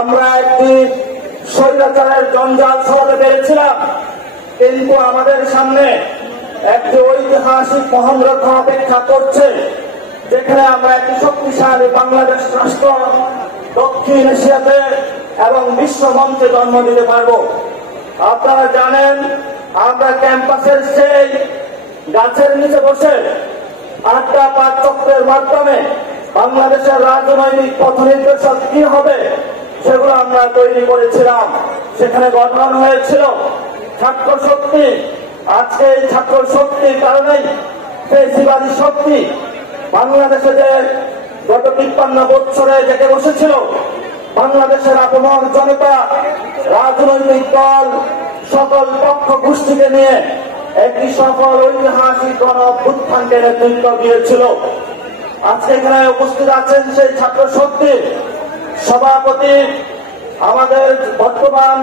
আমরা একটি স্বৈরাচারের জঞ্জাল শহরে বেড়েছিলাম, কিন্তু আমাদের সামনে একটি ঐতিহাসিক মহানরথা অপেক্ষা করছে, যেখানে আমরা একটি শক্তিশালী বাংলাদেশ রাষ্ট্র দক্ষিণ এশিয়াতে এবং বিশ্ব মঞ্চে জন্ম দিতে পারব। আপনারা জানেন, আমরা ক্যাম্পাসের সেই গাছের নিচে বসে আড্ডা পাঠচক্রের মাধ্যমে বাংলাদেশের রাজনৈতিক পথ নির্দেশক কি হবে সেগুলো আমরা তৈরি করেছিলাম। সেখানে গঠন হয়েছিল ছাত্র শক্তি। আজকে এই ছাত্র শক্তির কারণেই ফেসিবাদী শক্তি বাংলাদেশে যে গত ৫৩ বছরে জেগে বসেছিল, বাংলাদেশের আপমর জনতা, রাজনৈতিক দল, সকল পক্ষ গোষ্ঠীকে নিয়ে একটি সফল ঐতিহাসিক গণ অভ্যুত্থানকে নেতৃত্ব দিয়েছিল। আজকে এখানে উপস্থিত আছেন সেই ছাত্র শক্তির সভাপতি, আমাদের বর্তমান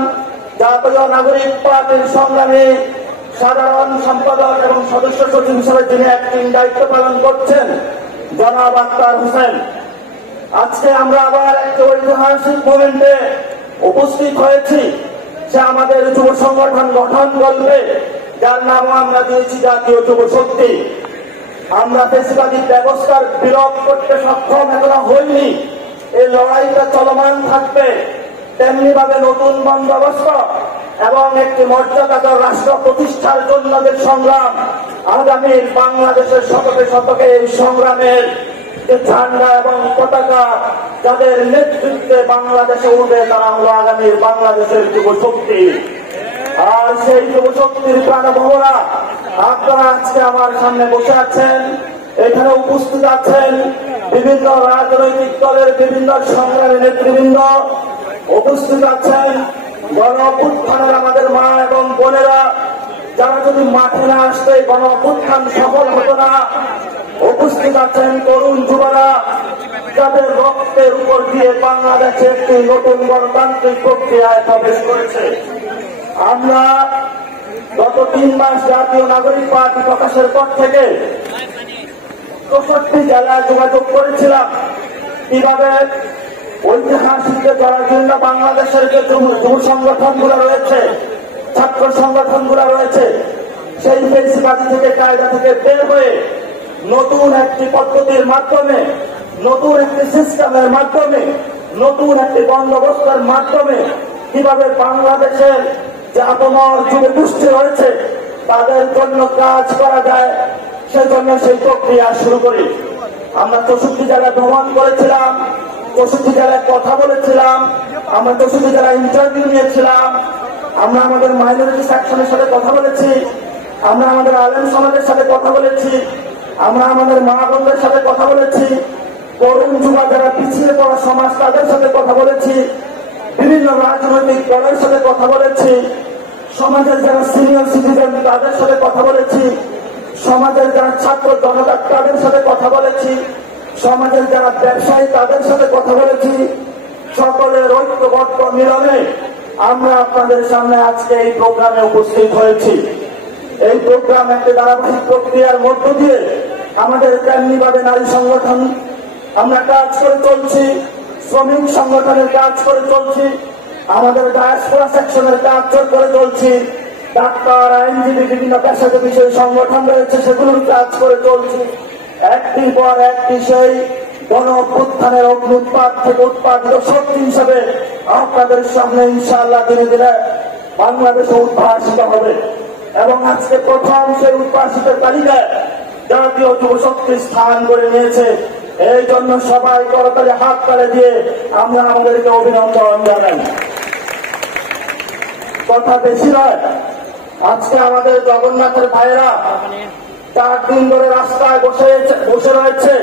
জাতীয় নাগরিক পার্টির সংগ্রামী সাধারণ সম্পাদক এবং সদস্য সচিব হিসেবে যিনি একদিন দায়িত্ব পালন করছেন, জনাব আক্তার হোসেন। আজকে আমরা আবার একটি ঐতিহাসিক মোমেন্টে উপস্থিত হয়েছি। সে আমাদের যুব সংগঠন গঠন করবে, যার নাম আমরা দিয়েছি জাতীয় যুব শক্তি। আমরা ফেসিবাদী ব্যবস্থার বিলোপ করতে সক্ষম এখনো হইনি। এই লড়াইটা চলমান থাকবে। তেমনি ভাবে নতুন বন্দোবস্ত এবং একটি মর্যাদাকর রাষ্ট্র প্রতিষ্ঠার জন্য যে সংগ্রাম, আগামী বাংলাদেশের শতকে শতকে এই সংগ্রামের যে ঝান্ডা এবং পতাকা যাদের নেতৃত্বে বাংলাদেশে উঠবে, তারা হলো আগামীর বাংলাদেশের যুব শক্তি। আর সেই যুব শক্তির প্রাণবহরা আপনারা আজকে আমার সামনে বসে আছেন, এখানে উপস্থিত আছেন বিভিন্ন রাজনৈতিক দলের বিভিন্ন সংগ্রামী নেতৃবৃন্দ, উপস্থিত আছেন গণ অভ্যুত্থানের আমাদের মা এবং বোনেরা, যারা যদি মাঠে না আসতে গণ অভ্যুত্থান সফল হতো না। উপস্থিত আছেন তরুণ যুবরা, যাদের রক্তের উপর দিয়ে বাংলাদেশে একটি নতুন গণতান্ত্রিক প্রক্রিয়ায় প্রবেশ করেছে। আমরা গত ৩ মাস জাতীয় নাগরিক পার্টি প্রকাশের পর থেকে ৬৪ জেলায় যোগাযোগ করেছিলাম কিভাবে ঐতিহাসিক জন্য বাংলাদেশের যে যুব সংগঠনগুলো রয়েছে, ছাত্র সংগঠনগুলো রয়েছে, সেই ফেসিবাদী থেকে কায়দা থেকে বের হয়ে নতুন একটি পদ্ধতির মাধ্যমে, নতুন একটি সিস্টেমের মাধ্যমে, নতুন একটি বন্দোবস্তের মাধ্যমে কিভাবে বাংলাদেশের যে আপমর যুব গোষ্ঠী রয়েছে তাদের জন্য কাজ করা যায়, সেজন্য সেই প্রক্রিয়া শুরু করি। আমরা ৬৪ জেলায় ভ্রমণ করেছিলাম, ৬৪ জেলায় কথা বলেছিলাম, আমরা ৬৪ জেলায় ইন্টারভিউ নিয়েছিলাম, আমরা আমাদের মাইনরিটি সেকশনের সাথে কথা বলেছি, আমরা আমাদের আলেম সমাজের সাথে কথা বলেছি, আমরা আমাদের মা বোনদের সাথে কথা বলেছি, তরুণ যুবা যারা পিছিয়ে পড়া সমাজ তাদের সাথে কথা বলেছি, বিভিন্ন রাজনৈতিক দলের সাথে কথা বলেছি, সমাজের যারা সিনিয়র সিটিজেন তাদের সাথে কথা বলেছি, সমাজের যারা ছাত্র জনতা তাদের সাথে কথা বলেছি, সমাজের যারা ব্যবসায়ী তাদের সাথে কথা বলেছি। সকলের ঐক্যবদ্ধ মিলনে আমরা আপনাদের সামনে আজকে এই প্রোগ্রামে উপস্থিত হয়েছি। এই প্রোগ্রাম একটি ধারাবাহিক প্রক্রিয়ার মধ্য দিয়ে আমাদের তেমনি ভাবে নারী সংগঠন আমরা কাজ করে চলছি, শ্রমিক সংগঠনের কাজ করে চলছি, আমাদের ডায়াসপোরা সেকশনের কাজ করে চলছি, ডাক্তার, আইনজীবী, বিভিন্ন পেশাজীবী সেই সংগঠন রয়েছে সেগুলোর কাজ করে চলছি। একটির পর একটি সেই গণ অভ্যুত্থানের অগ্নুৎপাত থেকে উৎপাদিত শক্তি হিসাবে আপনাদের সামনে ইনশাআল্লাহ ধীরে ধীরে বাংলাদেশে উদ্ভাসিত হবে। এবং আজকে প্রথম সেই উদ্ভাসিতের তালিকায় জাতীয় যুব শক্তি স্থান করে নিয়েছে। এই জন্য সবাই করতালি হাত তালে দিয়ে আমরা আমাদেরকে অভিনন্দন জানাই। কথা বেশি নয়, আজকে আমাদের জগন্নাথের ভাইয়েরা 4 দিন ধরে রাস্তায় বসে রয়েছে।